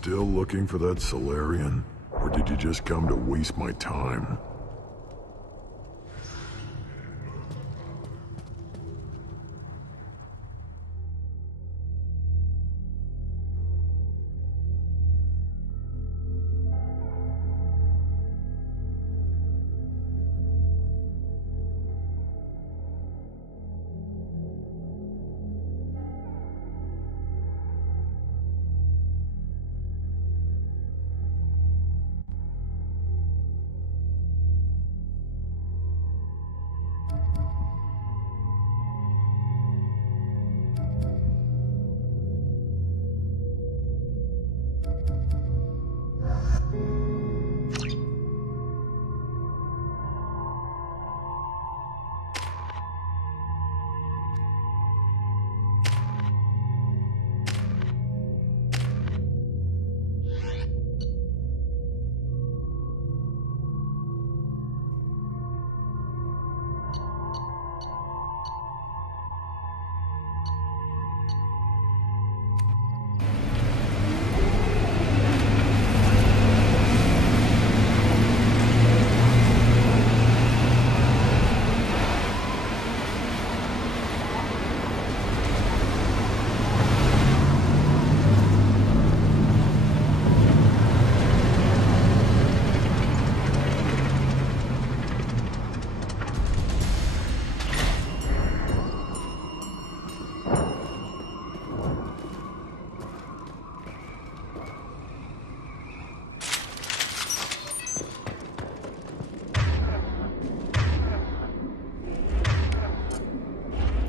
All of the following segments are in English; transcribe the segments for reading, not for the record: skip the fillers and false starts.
Still looking for that Solarian? Or did you just come to waste my time?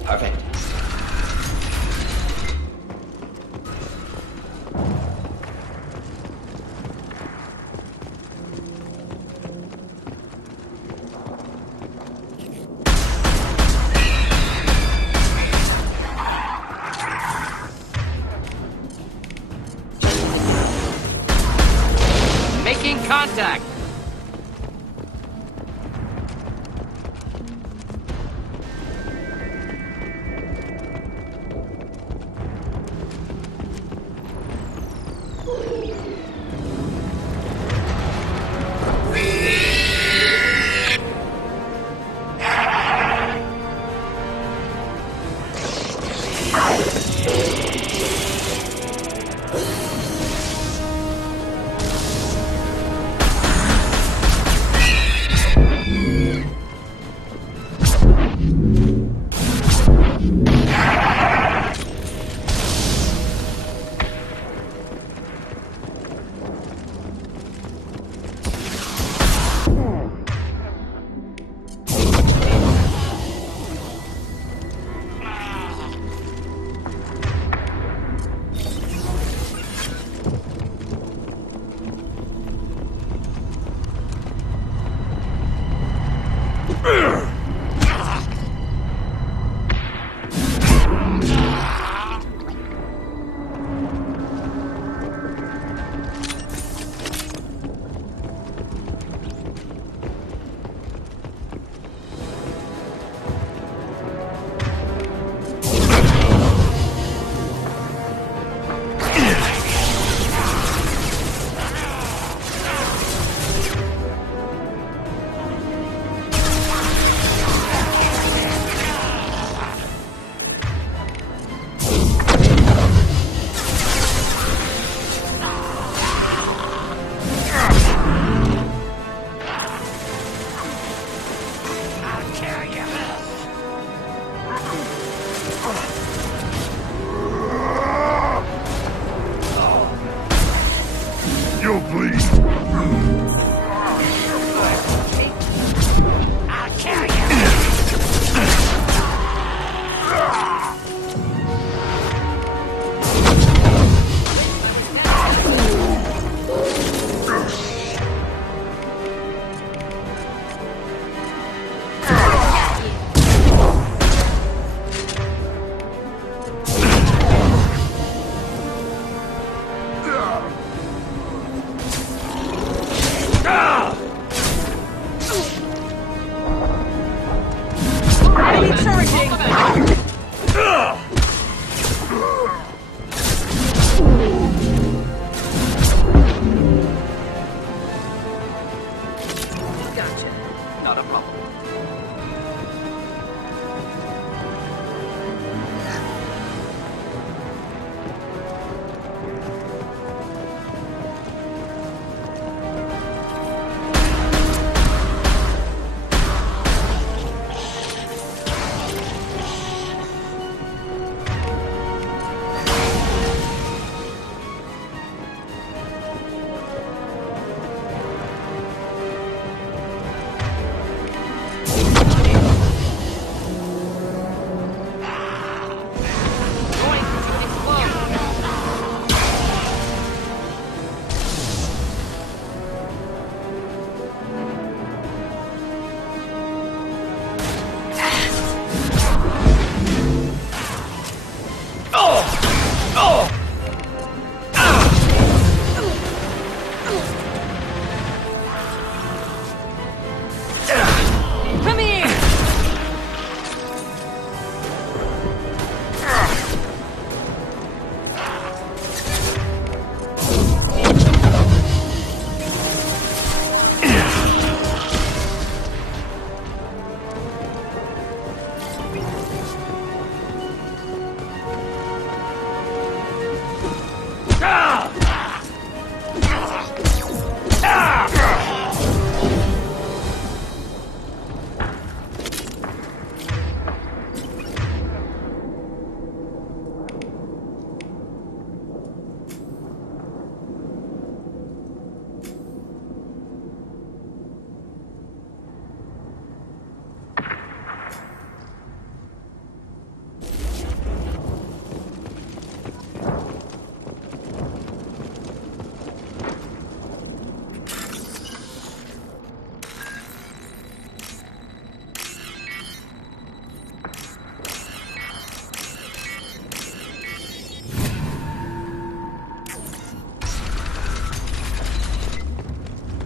Perfect. Making contact.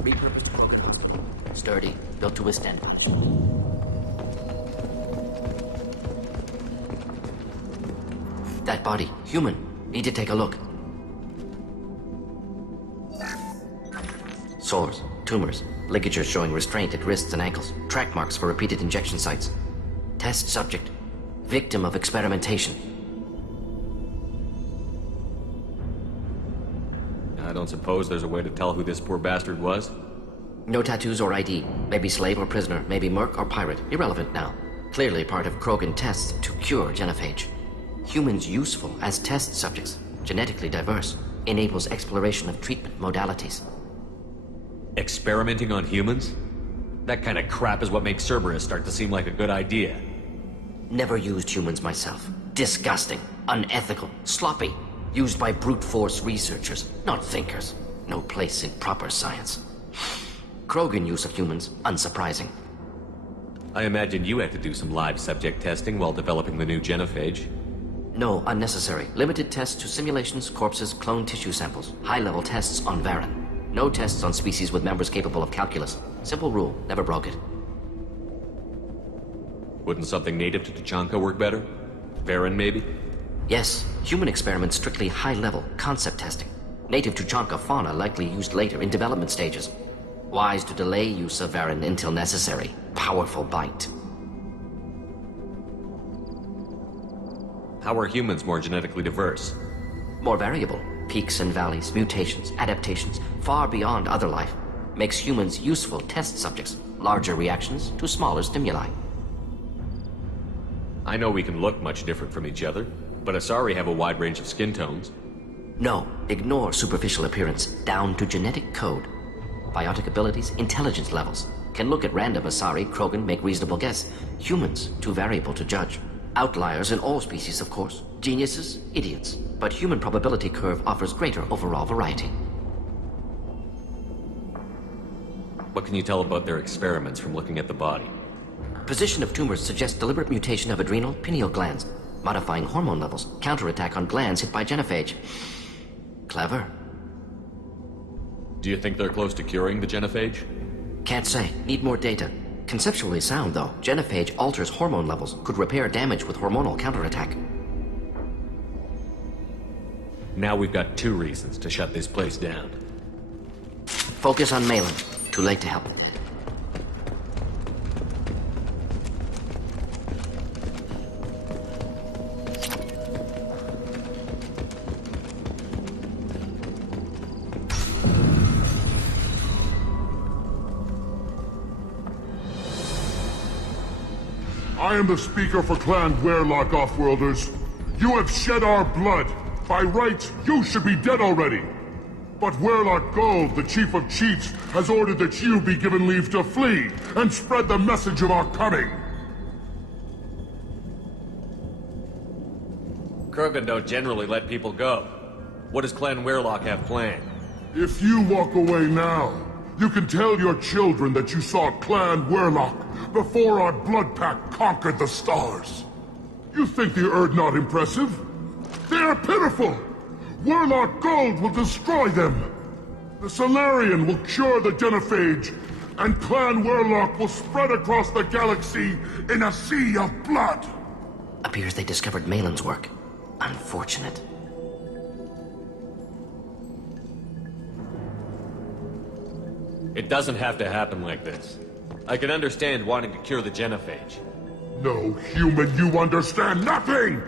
Repurposed Krogan. Sturdy, built to withstand punch. That body, human. Need to take a look. Sores, tumors, ligatures showing restraint at wrists and ankles, track marks for repeated injection sites. Test subject, victim of experimentation. I don't suppose there's a way to tell who this poor bastard was? No tattoos or ID. Maybe slave or prisoner, maybe merc or pirate. Irrelevant now. Clearly part of Krogan tests to cure genophage. Humans useful as test subjects, genetically diverse, enables exploration of treatment modalities. Experimenting on humans? That kind of crap is what makes Cerberus start to seem like a good idea. Never used humans myself. Disgusting, unethical, sloppy. Used by brute force researchers, not thinkers. No place in proper science. Krogan use of humans, unsurprising. I imagine you had to do some live subject testing while developing the new genophage. No, unnecessary. Limited tests to simulations, corpses, cloned tissue samples. High-level tests on Varen. No tests on species with members capable of calculus. Simple rule, never broke it. Wouldn't something native to Tuchanka work better? Varen, maybe? Yes, human experiments strictly high-level, concept testing. Native Tuchanka fauna likely used later in development stages. Wise to delay use of Varen until necessary. Powerful bite. How are humans more genetically diverse? More variable. Peaks and valleys, mutations, adaptations, far beyond other life. Makes humans useful test subjects. Larger reactions to smaller stimuli. I know we can look much different from each other, but Asari have a wide range of skin tones. No, ignore superficial appearance, down to genetic code. Biotic abilities, intelligence levels. Can look at random Asari, Krogan, make reasonable guess. Humans, too variable to judge. Outliers in all species, of course. Geniuses, idiots. But human probability curve offers greater overall variety. What can you tell about their experiments from looking at the body? Position of tumors suggests deliberate mutation of adrenal, pineal glands. Modifying hormone levels, counterattack on glands hit by genophage. Clever. Do you think they're close to curing the genophage? Can't say. Need more data. Conceptually sound, though. Genophage alters hormone levels, could repair damage with hormonal counterattack. Now we've got 2 reasons to shut this place down. Focus on Malin. Too late to help with that. I am the speaker for Clan Werlock, Offworlders. You have shed our blood. By rights, you should be dead already. But Werlock Gold, the Chief of Chiefs, has ordered that you be given leave to flee and spread the message of our coming. Krogan don't generally let people go. What does Clan Werlock have planned? If you walk away now, you can tell your children that you saw Clan Werlock before our blood pact conquered the stars. You think the Erd not impressive? They are pitiful! Werlock Gold will destroy them! The Solarian will cure the genophage, and Clan Werlock will spread across the galaxy in a sea of blood! Appears they discovered Malin's work. Unfortunate. It doesn't have to happen like this. I can understand wanting to cure the genophage. No, human, you understand nothing!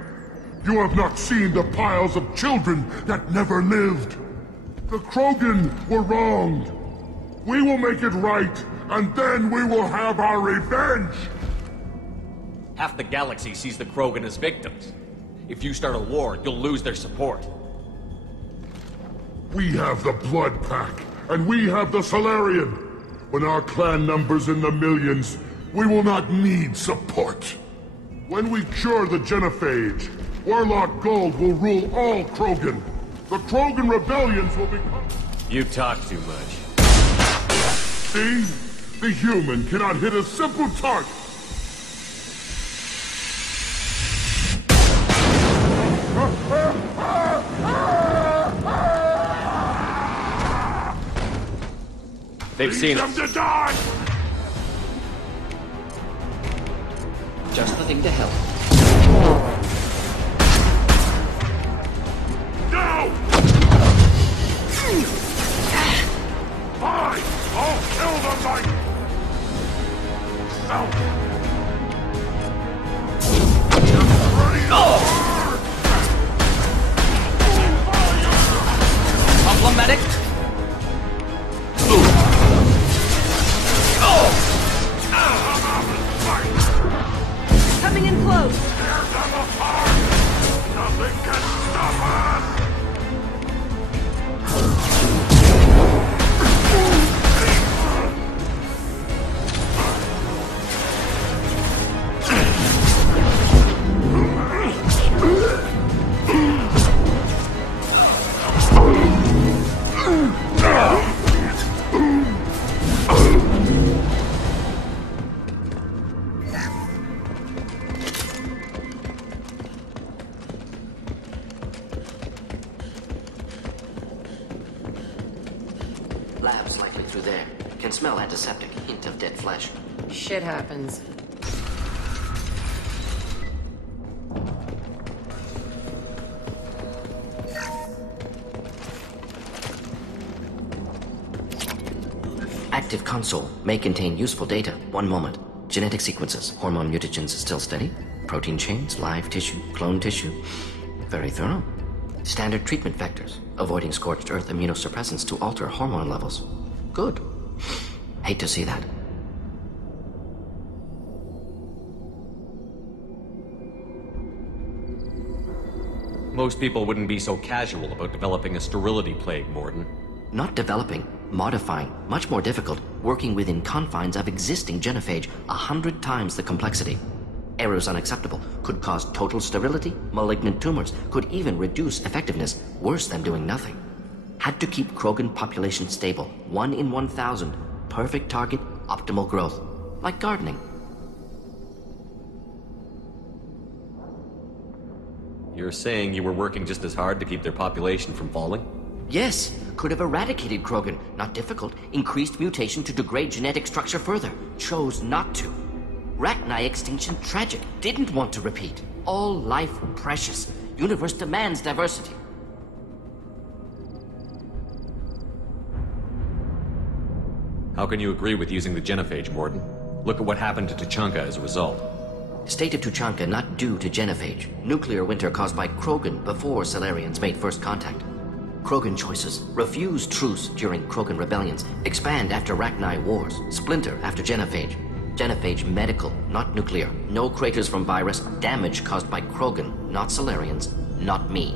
You have not seen the piles of children that never lived. The Krogan were wronged. We will make it right, and then we will have our revenge! Half the galaxy sees the Krogan as victims. If you start a war, you'll lose their support. We have the Blood Pack, and we have the Solarian. When our clan numbers in the millions, we will not need support. When we cure the genophage, Werlock Gold will rule all Krogan. The Krogan rebellions will become... You talk too much. See? The human cannot hit a simple target. They've seen them us. to die! Just the thing to help. No! Fine! I'll kill them like... No! Problematic? Coming in close. Tear them apart! Nothing can stop us! Lab's likely through there. Can smell antiseptic. Hint of dead flesh. Shit happens. Active console may contain useful data. One moment. Genetic sequences. Hormone mutagens still steady. Protein chains, live tissue, clone tissue. Very thorough. Standard treatment vectors. Avoiding scorched earth immunosuppressants to alter hormone levels. Good. Hate to see that. Most people wouldn't be so casual about developing a sterility plague, Morden. Not developing, modifying, much more difficult, working within confines of existing genophage, 100 times the complexity. Errors unacceptable, could cause total sterility, malignant tumors, could even reduce effectiveness, worse than doing nothing. Had to keep Krogan population stable, 1 in 1,000, perfect target, optimal growth, like gardening. You're saying you were working just as hard to keep their population from falling? Yes, could have eradicated Krogan, not difficult, increased mutation to degrade genetic structure further, chose not to. Rachni extinction tragic, didn't want to repeat. All life precious, universe demands diversity. How can you agree with using the genophage, Morden? Look at what happened to Tuchanka as a result. State of Tuchanka not due to genophage. Nuclear winter caused by Krogan before Solarians made first contact. Krogan choices. Refuse truce during Krogan rebellions. Expand after Rachni wars. Splinter after genophage. Genophage medical, not nuclear. No craters from virus. Damage caused by Krogan, not Solarians, not me.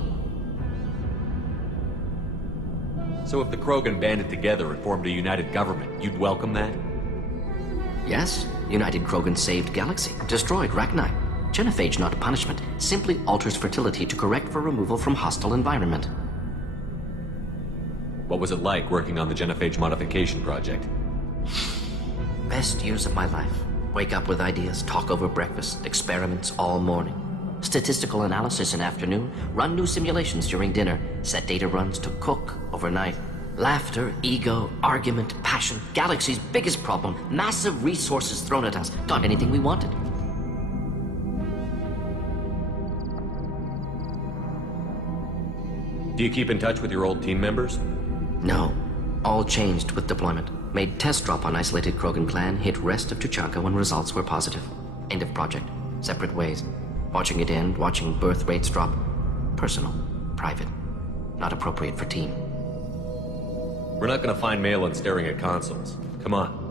So if the Krogan banded together and formed a united government, you'd welcome that? Yes, United Krogan saved Galaxy, destroyed Rachni. Genophage not punishment, simply alters fertility to correct for removal from hostile environment. What was it like working on the genophage modification project? Best years of my life. Wake up with ideas, talk over breakfast, experiments all morning. Statistical analysis in afternoon, run new simulations during dinner, set data runs to cook overnight. Laughter, ego, argument, passion, Galaxy's biggest problem, massive resources thrown at us. Got anything we wanted. Do you keep in touch with your old team members? No. All changed with deployment. Made test drop on isolated Krogan clan, hit rest of Tuchanka when results were positive. End of project. Separate ways. Watching it end, watching birth rates drop. Personal. Private. Not appropriate for team. We're not gonna find Malin staring at consoles. Come on.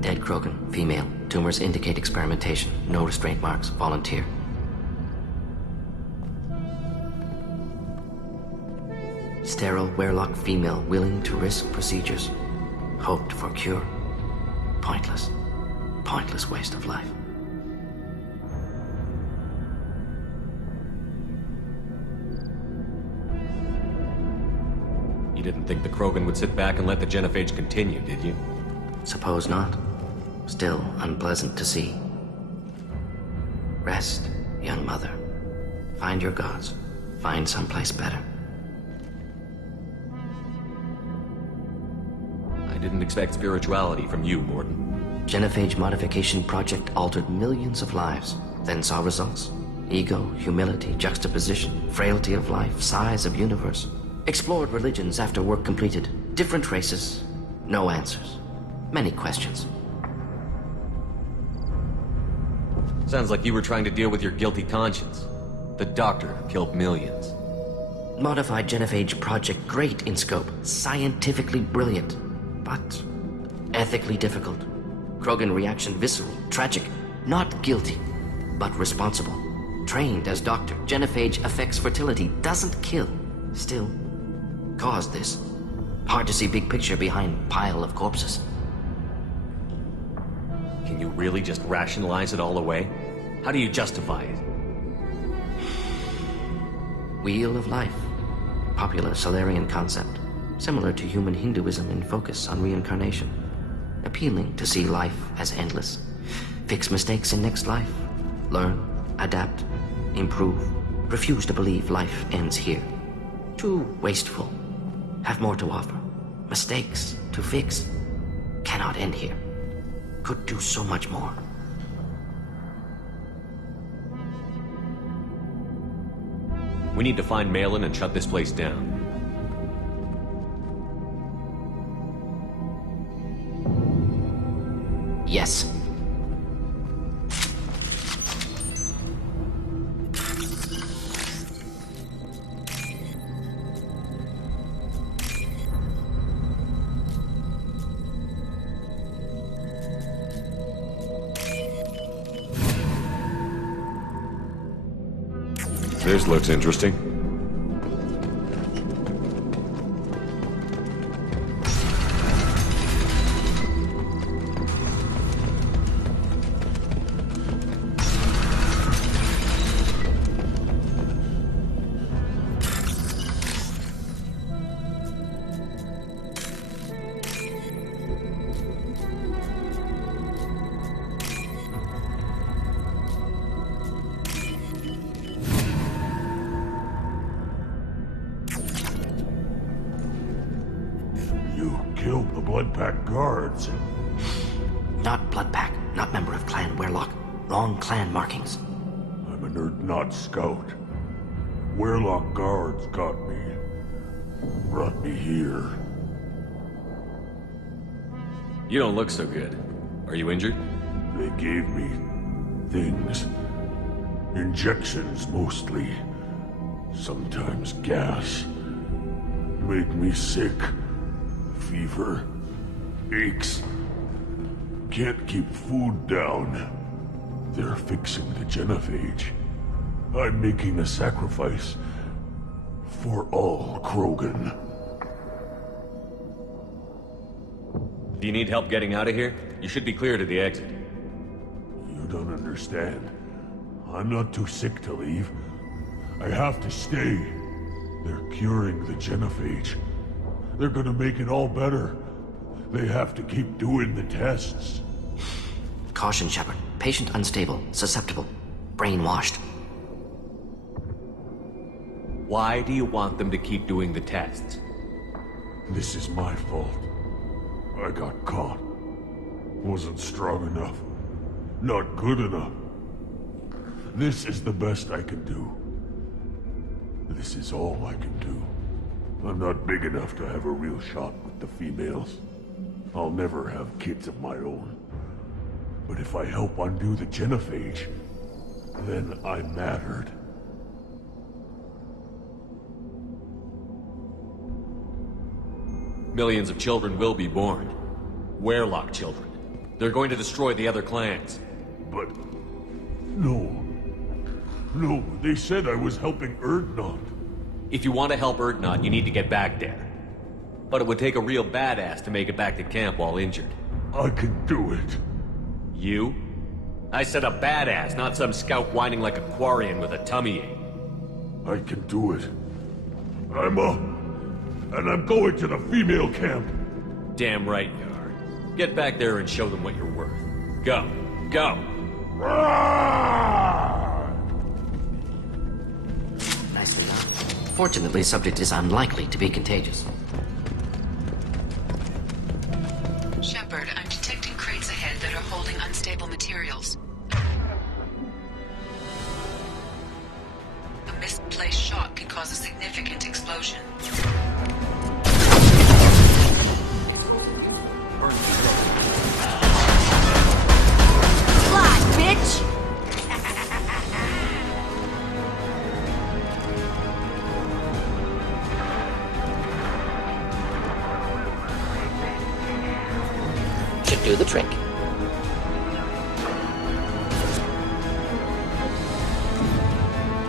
Dead Krogan, female. Tumors indicate experimentation. No restraint marks. Volunteer. Sterile, werelock female willing to risk procedures. Hoped for cure. Pointless. Pointless waste of life. You didn't think the Krogan would sit back and let the genophage continue, did you? Suppose not. still unpleasant to see. Rest, young mother. Find your gods. Find someplace better. I didn't expect spirituality from you, Mordin. Genophage modification project altered millions of lives, then saw results. Ego, humility, juxtaposition, frailty of life, size of universe. Explored religions after work completed. Different races. No answers. Many questions. Sounds like you were trying to deal with your guilty conscience. The doctor who killed millions. Modified genophage project great in scope. Scientifically brilliant. But ethically difficult. Krogan reaction visceral, tragic. Not guilty, but responsible. Trained as doctor, genophage affects fertility, doesn't kill. Still, caused this. Hard to see big picture behind pile of corpses. Can you really just rationalize it all away? How do you justify it? Wheel of life. Popular Solarian concept. Similar to human Hinduism in focus on reincarnation. Appealing to see life as endless. Fix mistakes in next life. Learn, adapt, improve. Refuse to believe life ends here. Too wasteful. Have more to offer. Mistakes to fix. Cannot end here. Could do so much more. We need to find Malin and shut this place down. Yes. This looks interesting. Killed the Blood Pack guards. Not Blood Pack, not member of Clan Werlock. Wrong clan markings. I'm an Erdnot scout. Werlock guards got me. Brought me here. You don't look so good. Are you injured? They gave me things. Injections mostly. Sometimes gas. Made me sick. Fever. Aches. Can't keep food down. They're fixing the genophage. I'm making a sacrifice. For all Krogan. Do you need help getting out of here? You should be clear to the exit. You don't understand. I'm not too sick to leave. I have to stay. They're curing the genophage. They're gonna make it all better. They have to keep doing the tests. Caution, Shepard. Patient unstable, susceptible, brainwashed. Why do you want them to keep doing the tests? This is my fault. I got caught. Wasn't strong enough. Not good enough. This is the best I can do. This is all I can do. I'm not big enough to have a real shot with the females. I'll never have kids of my own. But if I help undo the genophage, then I mattered. Millions of children will be born. Werlock children. They're going to destroy the other clans. But... no. No, they said I was helping Erdnot. If you want to help Erdnot, you need to get back there. But it would take a real badass to make it back to camp while injured. I can do it. You? I said a badass, not some scout whining like a Quarian with a tummy ache. I can do it. And I'm going to the female camp. Damn right you are. Get back there and show them what you're worth. Go. Go. Nicely done. Fortunately, subject is unlikely to be contagious. Shepard, I'm detecting crates ahead that are holding unstable materials. A misplaced shot could cause a significant explosion. Fly, bitch! Should do the trick.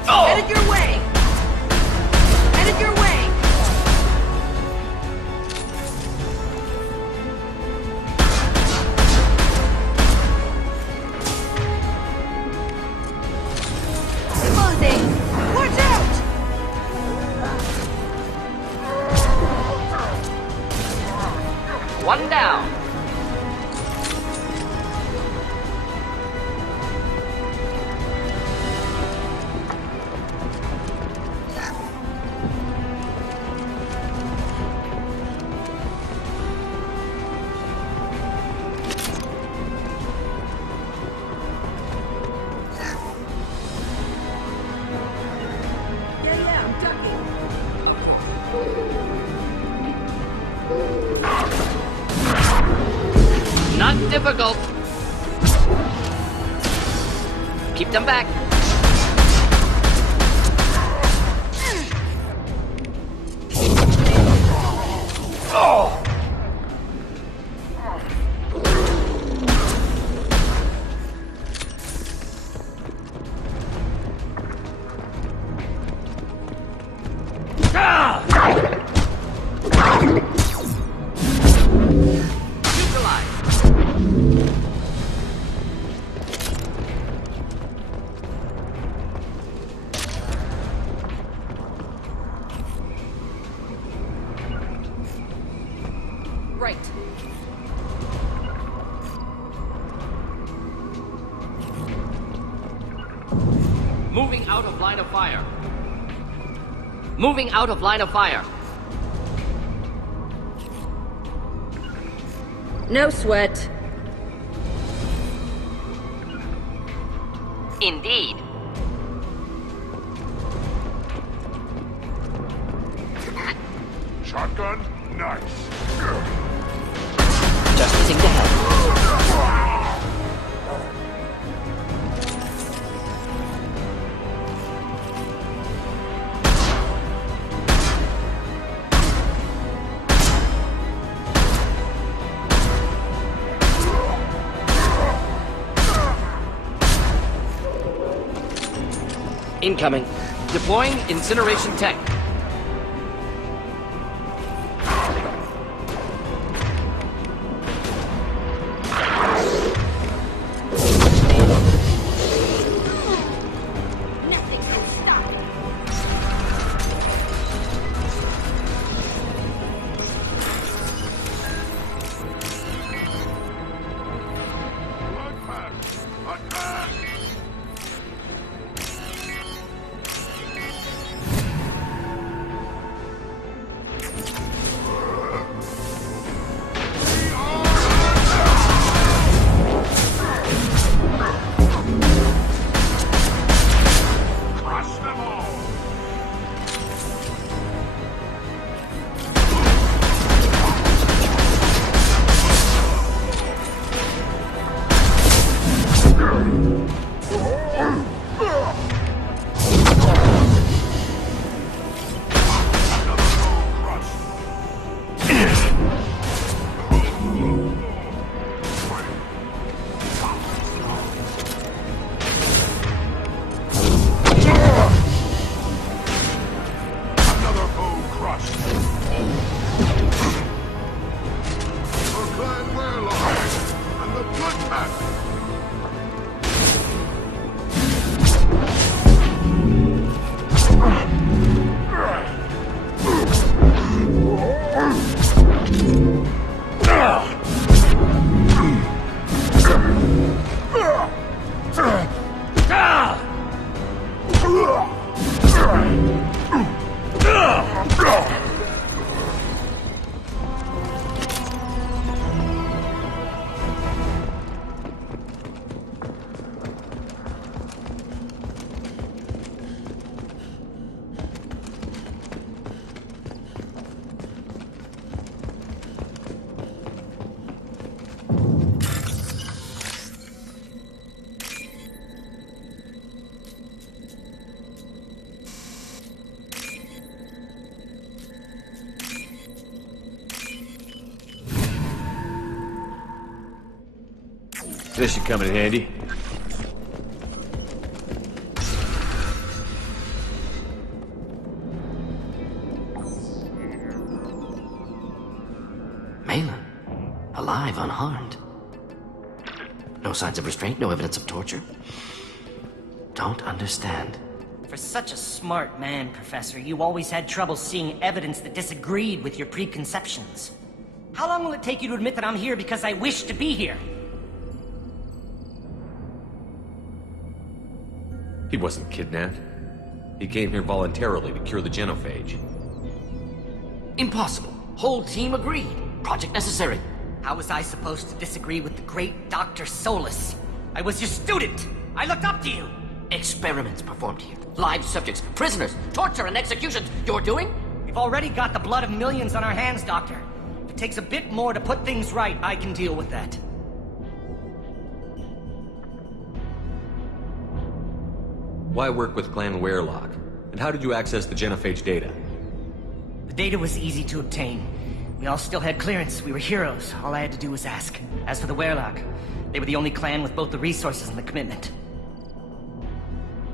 Oh! Headed your way! Headed your way! Closing! Watch out! One down. Yeah, I'm ducking. Not difficult. Keep them back. Oh! Right. Moving out of line of fire. Moving out of line of fire. No sweat. Indeed. Shotgun? Nice. Just seem to help. Incoming. Deploying incineration tech. Nothing can stop it. Attack! Attack! Crush them all! Another foe crushed. For Clan Warlock and the Blood Pack. This should come in handy. Malin, alive, unharmed. No signs of restraint, no evidence of torture. Don't understand. For such a smart man, Professor, you always had trouble seeing evidence that disagreed with your preconceptions. How long will it take you to admit that I'm here because I wish to be here? He wasn't kidnapped. He came here voluntarily to cure the genophage. Impossible. Whole team agreed. Project necessary. How was I supposed to disagree with the great Dr. Solus? I was your student! I looked up to you! Experiments performed here. Live subjects, prisoners, torture and executions. You're doing? We've already got the blood of millions on our hands, Doctor. If it takes a bit more to put things right, I can deal with that. Why work with Clan Werelock? And how did you access the genophage data? The data was easy to obtain. We all still had clearance. We were heroes. All I had to do was ask. As for the Werelock, they were the only clan with both the resources and the commitment.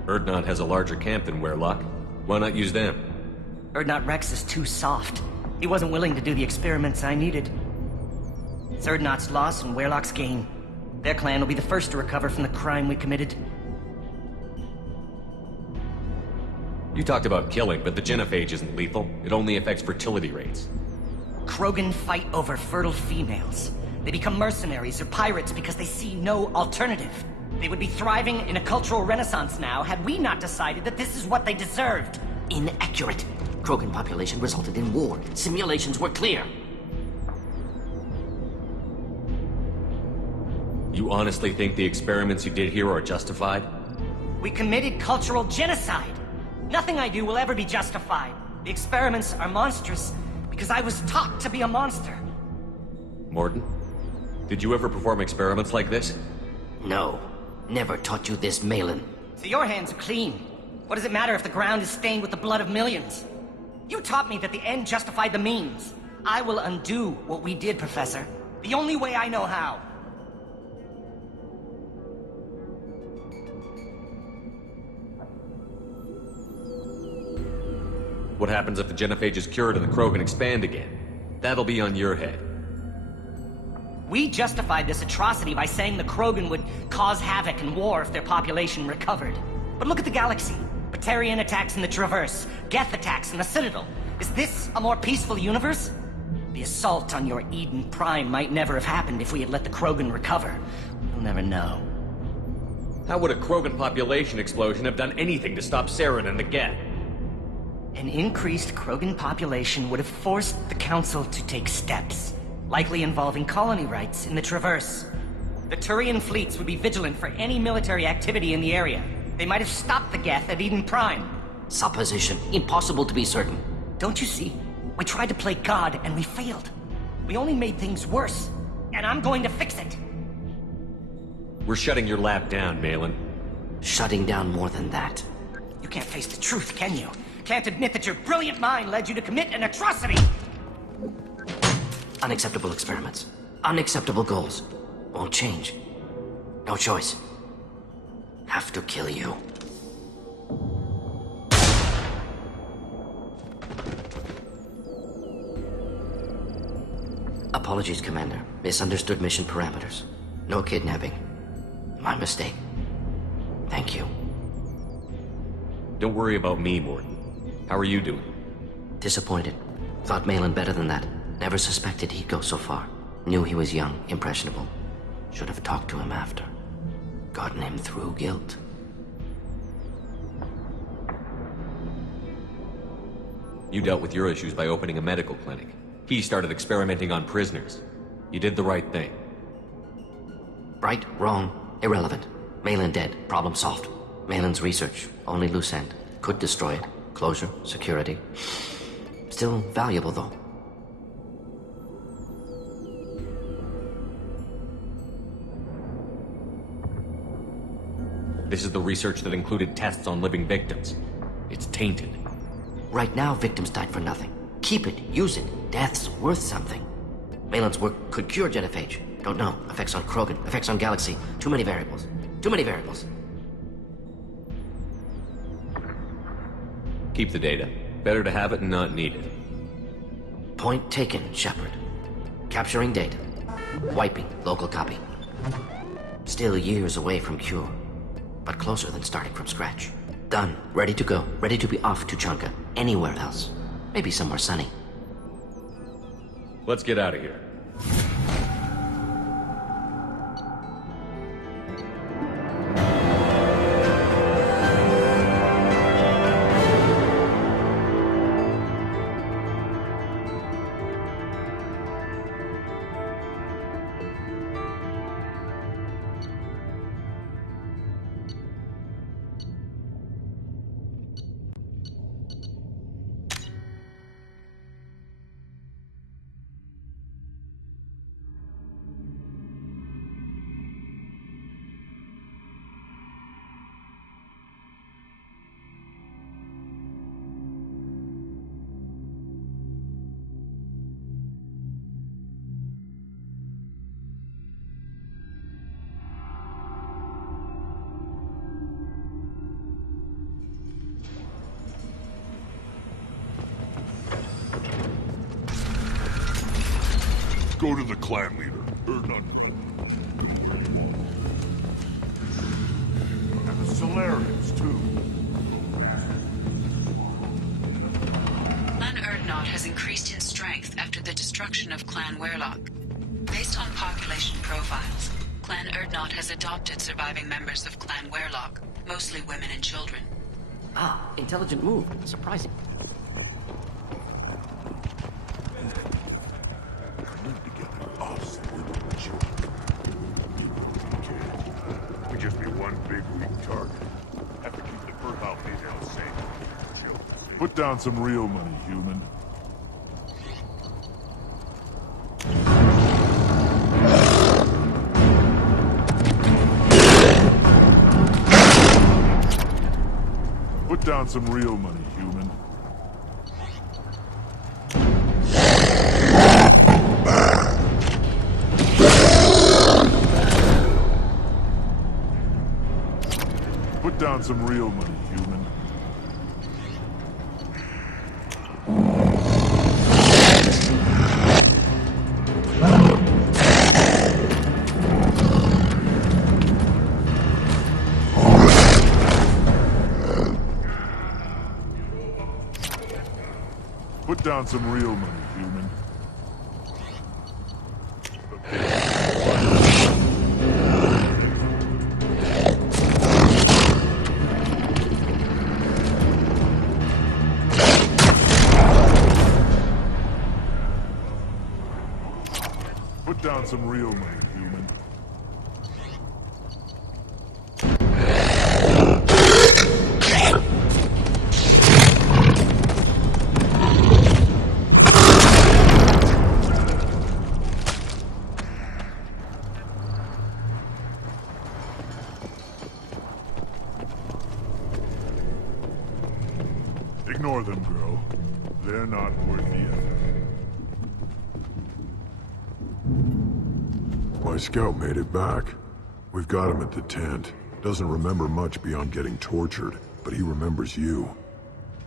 Urdnot has a larger camp than Werelock. Why not use them? Urdnot Rex is too soft. He wasn't willing to do the experiments I needed. It's Urdnot's loss and Werelock's gain. Their clan will be the first to recover from the crime we committed. You talked about killing, but the genophage isn't lethal. It only affects fertility rates. Krogan fight over fertile females. They become mercenaries or pirates because they see no alternative. They would be thriving in a cultural renaissance now had we not decided that this is what they deserved. Inaccurate. Krogan population resulted in war. Simulations were clear. You honestly think the experiments you did here are justified? We committed cultural genocide. Nothing I do will ever be justified. The experiments are monstrous because I was taught to be a monster. Mordin, did you ever perform experiments like this? No. Never taught you this, Malin. So your hands are clean. What does it matter if the ground is stained with the blood of millions? You taught me that the end justified the means. I will undo what we did, Professor. The only way I know how. What happens if the genophage is cured and the Krogan expand again? That'll be on your head. We justified this atrocity by saying the Krogan would cause havoc and war if their population recovered. But look at the galaxy. Batarian attacks in the Traverse, Geth attacks in the Citadel. Is this a more peaceful universe? The assault on your Eden Prime might never have happened if we had let the Krogan recover. We'll never know. How would a Krogan population explosion have done anything to stop Saren and the Geth? An increased Krogan population would have forced the Council to take steps, likely involving colony rights in the Traverse. The Turian fleets would be vigilant for any military activity in the area. They might have stopped the Geth at Eden Prime. Supposition. Impossible to be certain. Don't you see? We tried to play God and we failed. We only made things worse. And I'm going to fix it. We're shutting your lab down, Malin. Shutting down more than that. You can't face the truth, can you? Can't admit that your brilliant mind led you to commit an atrocity! Unacceptable experiments. Unacceptable goals. Won't change. No choice. Have to kill you. Apologies, Commander. Misunderstood mission parameters. No kidnapping. My mistake. Thank you. Don't worry about me, Mordin. How are you doing? Disappointed. Thought Malin better than that. Never suspected he'd go so far. Knew he was young, impressionable. Should have talked to him after. Gotten him through guilt. You dealt with your issues by opening a medical clinic. He started experimenting on prisoners. You did the right thing. Right, wrong, irrelevant. Malin dead, problem solved. Malin's research, only loose end. Could destroy it. Closure, security. Still valuable, though. This is the research that included tests on living victims. It's tainted. Right now, victims died for nothing. Keep it, use it. Death's worth something. Malin's work could cure genophage. Don't know. Effects on Krogan, effects on Galaxy. Too many variables. Too many variables. Keep the data. Better to have it and not need it. Point taken, Shepard. Capturing data. Wiping local copy. Still years away from cure, but closer than starting from scratch. Done. Ready to go. Ready to be off to Chunka. Anywhere else. Maybe somewhere sunny. Let's get out of here. Go to the clan leader. Not. And the Solarians, too. Clan Urdnot has increased in strength after the destruction of Clan Werlock. Based on population profiles, Clan Urdnot has adopted surviving members of Clan Werlock, mostly women and children. Ah, intelligent move. Surprising. Just be one big weak target. Have to keep the fertile females safe. Children safe. Put down some real money, human. Put down some real money, human. Put down some real money, human. Put down some real money, human. Put down some real money, human. Ignore them, girl. They're not worth the effort. My scout made it back. We've got him at the tent. Doesn't remember much beyond getting tortured, but he remembers you.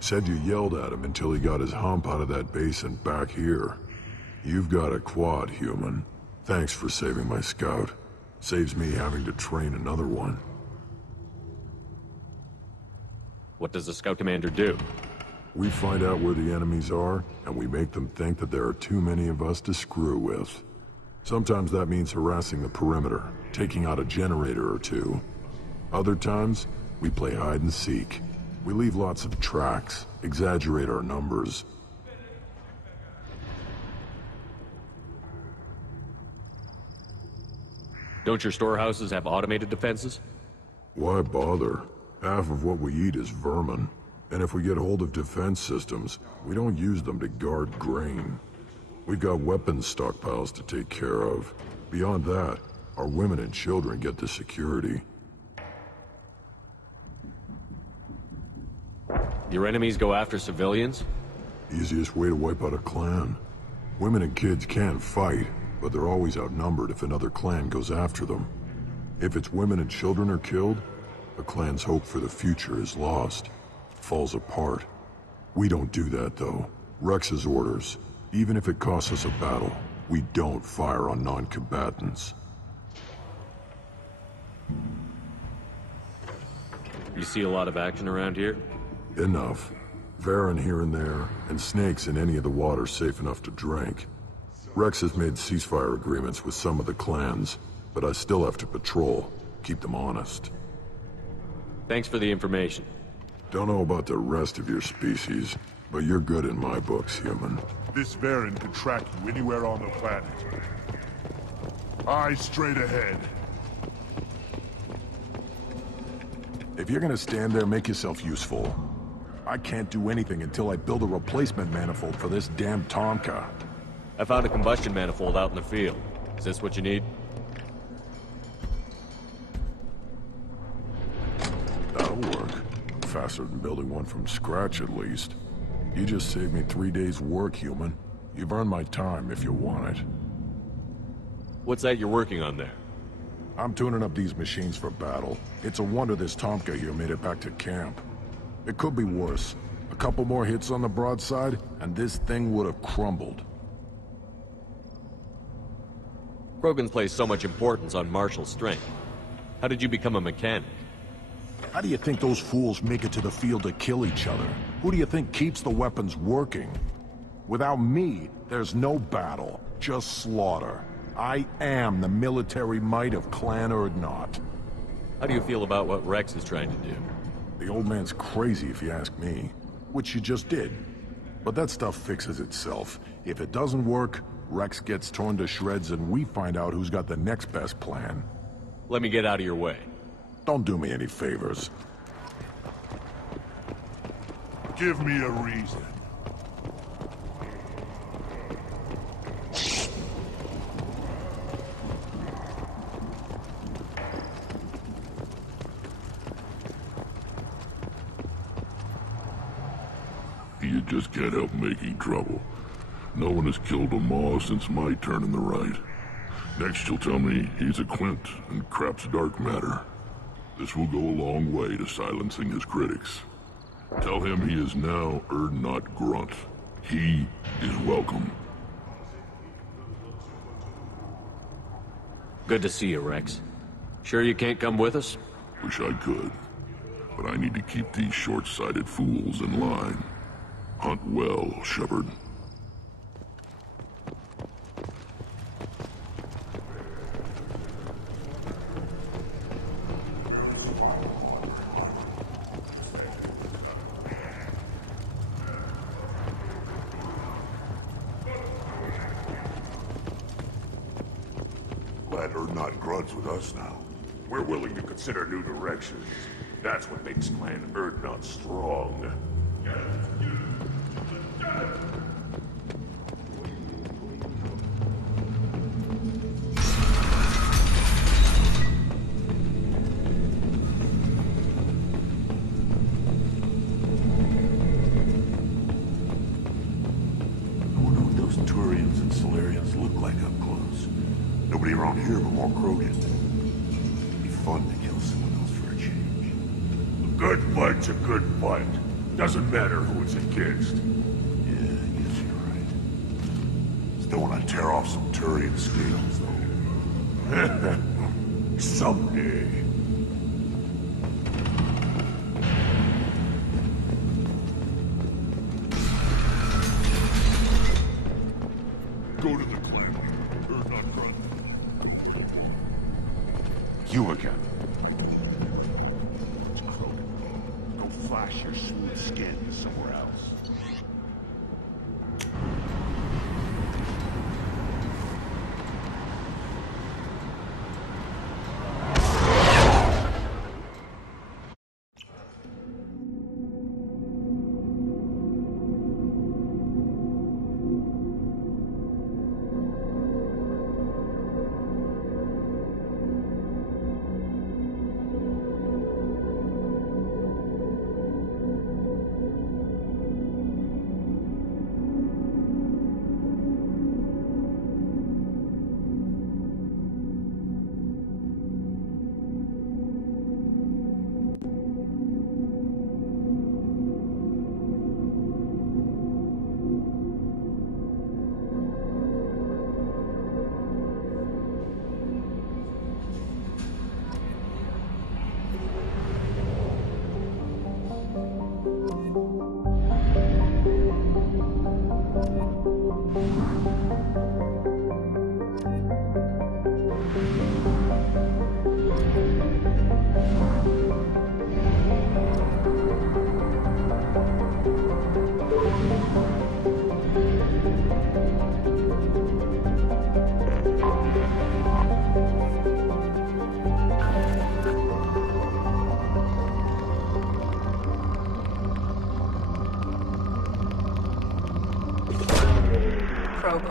Said you yelled at him until he got his hump out of that basin back here. You've got a quad, human. Thanks for saving my scout. Saves me having to train another one. What does the scout commander do? We find out where the enemies are, and we make them think that there are too many of us to screw with. Sometimes that means harassing the perimeter, taking out a generator or two. Other times, we play hide and seek. We leave lots of tracks, exaggerate our numbers. Don't your storehouses have automated defenses? Why bother? Half of what we eat is vermin. And if we get hold of defense systems, we don't use them to guard grain. We've got weapons stockpiles to take care of. Beyond that, our women and children get the security. Your enemies go after civilians? Easiest way to wipe out a clan. Women and kids can't fight. but they're always outnumbered if another clan goes after them. If its women and children are killed, a clan's hope for the future is lost, falls apart. We don't do that, though. Rex's orders. Even if it costs us a battle, we don't fire on non-combatants. You see a lot of action around here? Enough. Varen here and there, and snakes in any of the water safe enough to drink. Rex has made ceasefire agreements with some of the clans, but I still have to patrol, keep them honest. Thanks for the information. Don't know about the rest of your species, but you're good in my books, human. This Varen can track you anywhere on the planet. Eyes straight ahead. If you're gonna stand there, make yourself useful. I can't do anything until I build a replacement manifold for this damn Tomka. I found a combustion manifold out in the field. Is this what you need? That'll work. Faster than building one from scratch, at least. You just saved me 3 days' work, human. You've earned my time if you want it. What's that you're working on there? I'm tuning up these machines for battle. It's a wonder this Tomka here made it back to camp. It could be worse. A couple more hits on the broadside, and this thing would have crumbled. Krogan's placed so much importance on martial strength. How did you become a mechanic? How do you think those fools make it to the field to kill each other? Who do you think keeps the weapons working? Without me, there's no battle, just slaughter. I am the military might of Clan Urdnot. How do you feel about what Rex is trying to do? The old man's crazy if you ask me, which you just did. But that stuff fixes itself. If it doesn't work, Rex gets torn to shreds and we find out who's got the next best plan. Let me get out of your way. Don't do me any favors. Give me a reason. You just can't help making trouble. No one has killed a Maw since my turn in the right. Next you'll tell me he's a Quint and crap's dark matter. This will go a long way to silencing his critics. Tell him he is now Urdnot Grunt. He is welcome. Good to see you, Rex. Sure you can't come with us? Wish I could, but I need to keep these short-sighted fools in line. Hunt well, Shepard. Glad Urdnot Grunt's with us now. We're willing to consider new directions. That's what makes Clan Urdnot strong. Nobody around here but more Krogan. It'd be fun to kill someone else for a change. A good fight's a good fight. Doesn't matter who it's against. Yeah, I guess you're right. Still want to tear off some Turian scales, though. Someday. Go to the clan. Urdnot Grunt. You again. It's Krogan. Go flash your smooth skin somewhere else.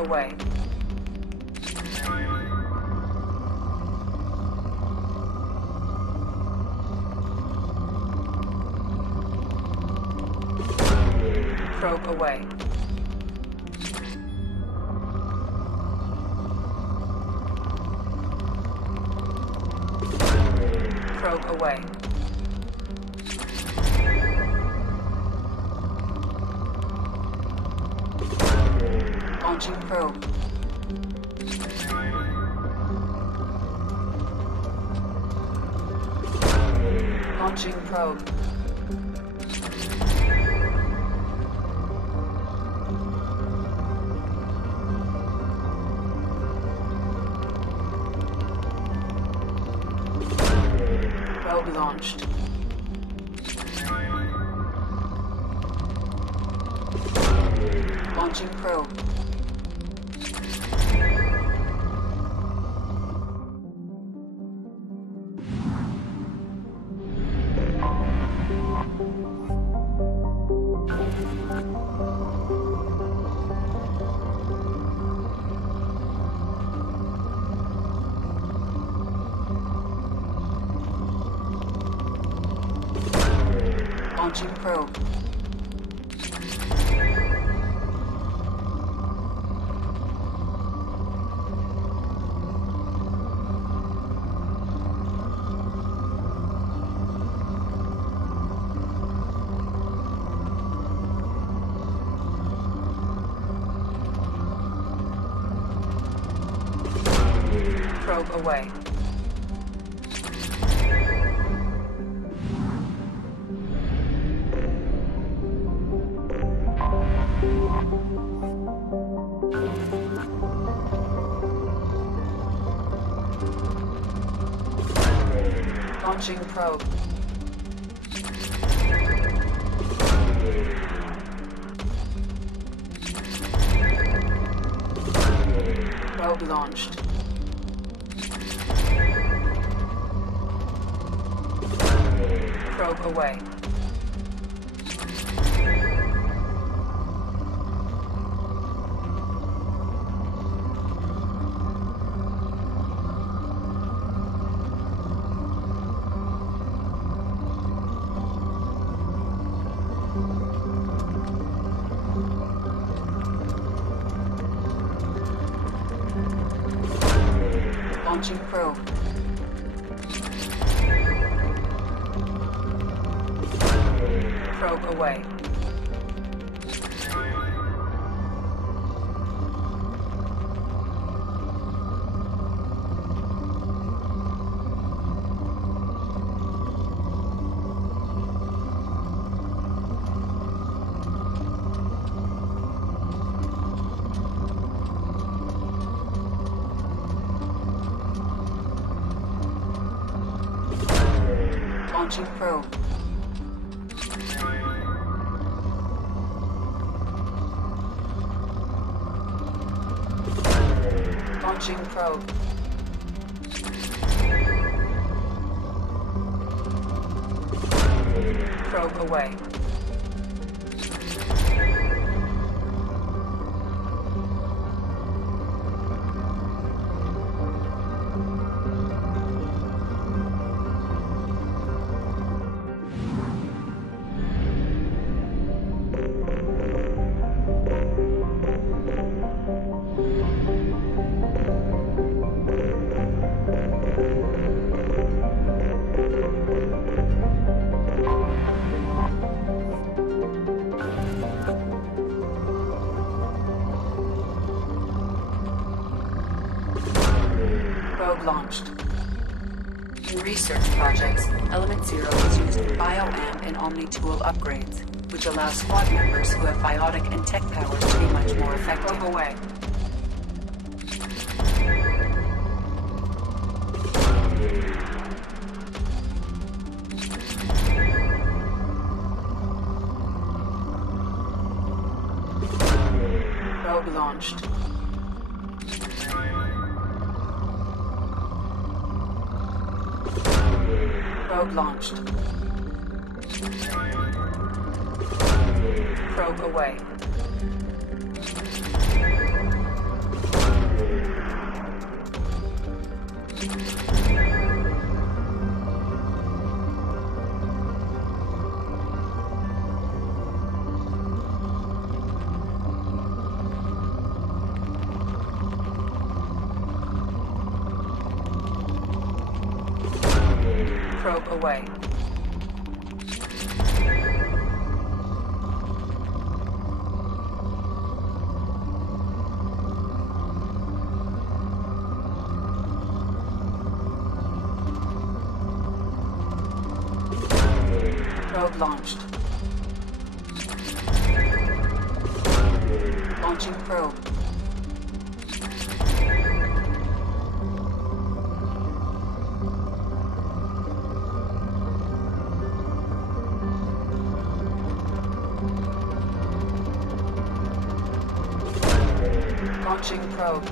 away. Probe away. Probe away. Launching probe. Launching probe. Probe launched. Launching probe. Launching probe. Probe away. Launching probe. Probe launched. Probe away. Launching probe. Probe away. Launching probe. Launching probe. Probe away. Probe launched. In research projects, Element Zero is used for Bio-Amp and Omni-Tool upgrades, which allow squad members who have biotic and tech powers to be much more effective. Probe away. Probe launched. Probe launched. Probe away. Probe away. Probe launched. Launching probe. Launching probe.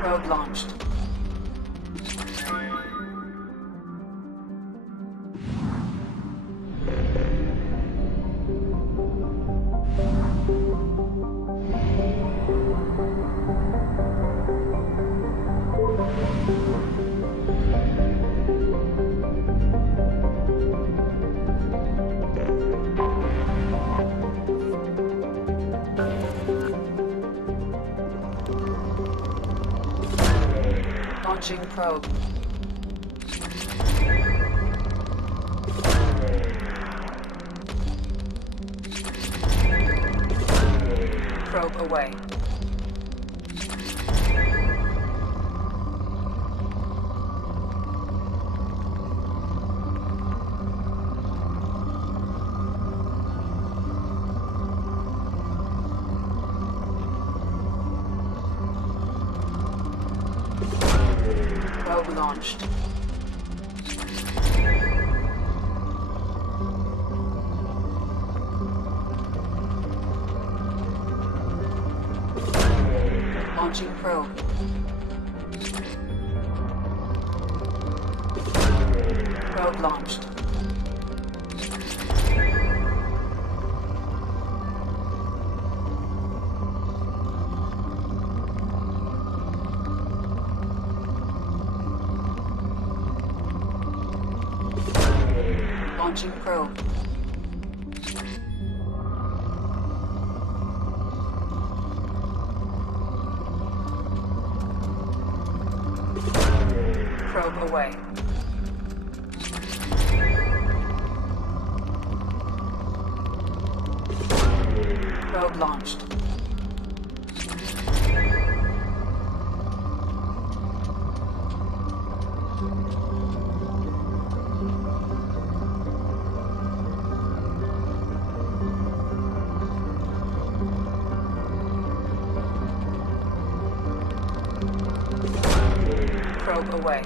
Probe launched. Launching probe. Probe away. Probe launched. Launching probe. Probe launched. Launching probe. Probe away. Probe launched. Probe away.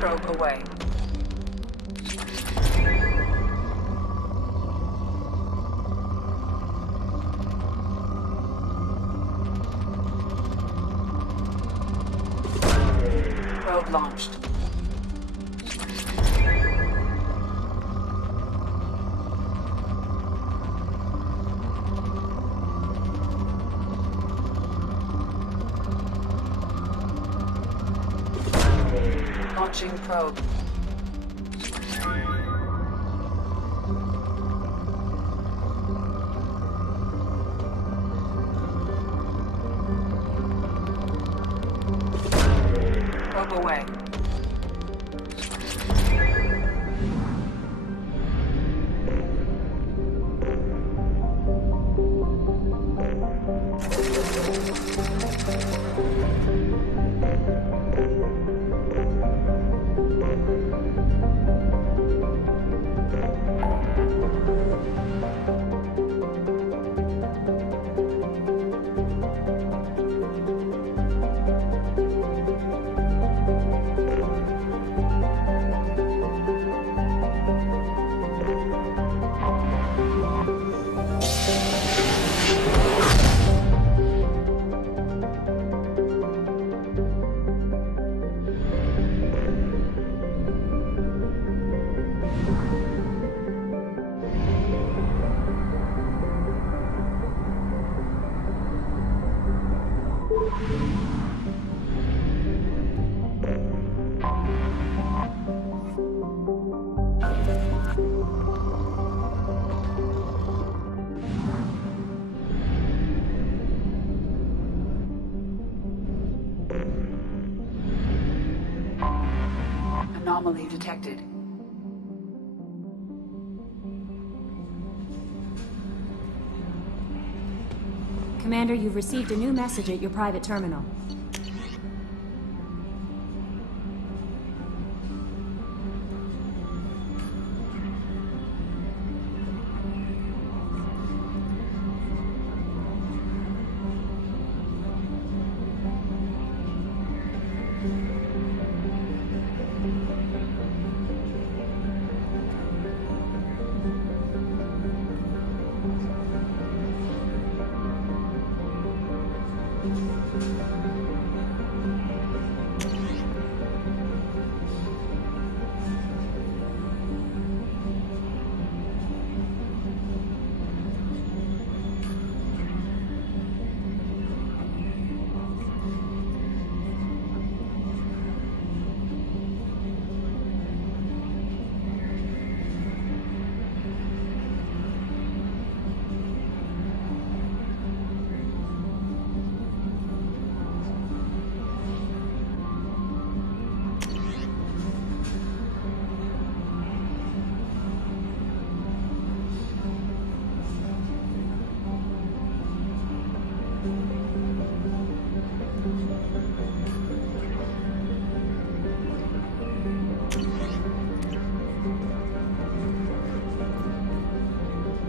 Probe away. Probe launched. Launching probe. Probe away. Anomaly detected. Commander, you've received a new message at your private terminal.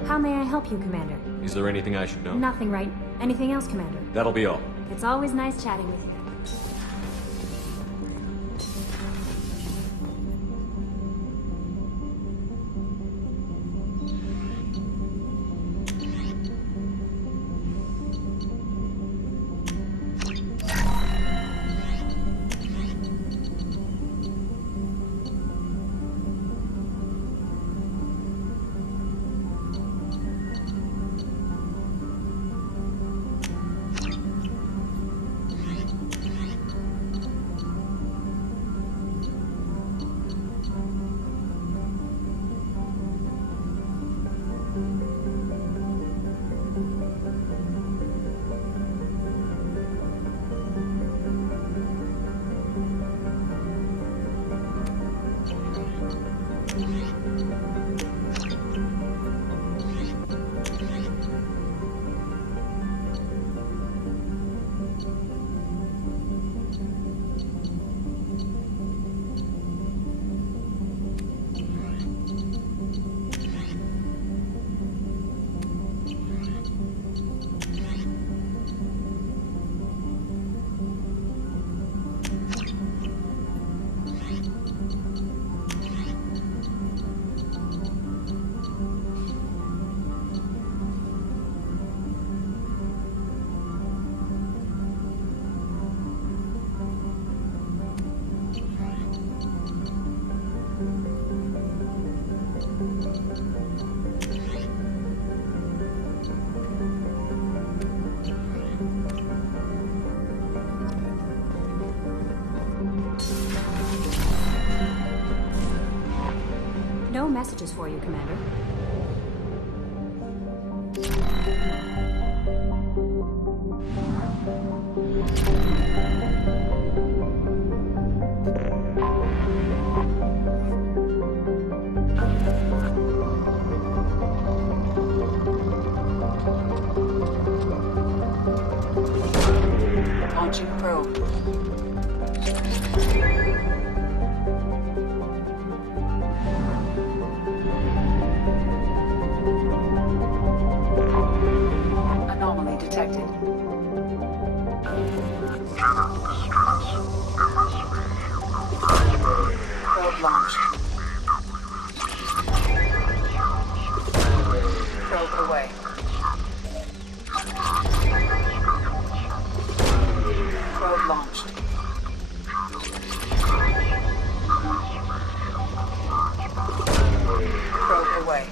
How may I help you, Commander? Is there anything I should know? Nothing, right? Anything else, Commander? That'll be all. It's always nice chatting with you. No messages for you, Commander. Launching probe. Anomaly detected. Probe launched. Probe away. Probe launched. Probe away.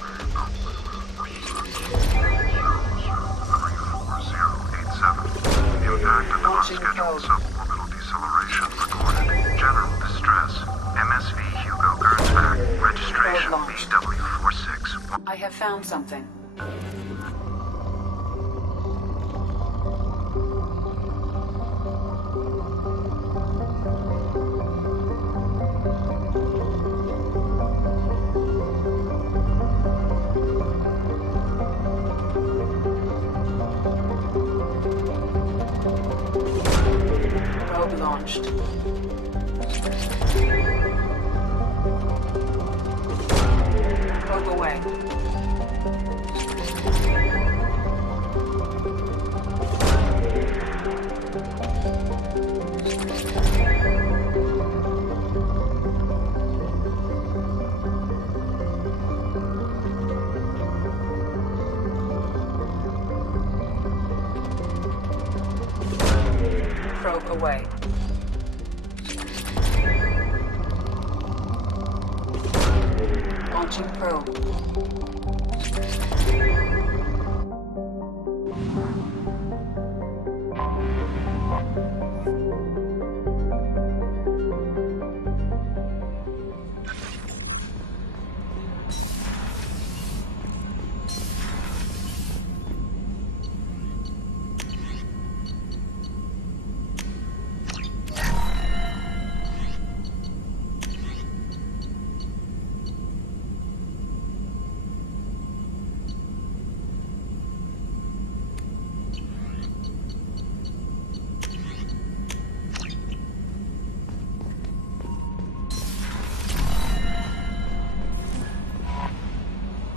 Launching probe. Suborbital deceleration recorded. General distress. MSV Hugo Gernsback. Registration BW46. I have found something. launched. Probe away. Probe away. Launching probe.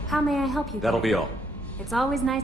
How may I help you? That'll be all. It's always nice.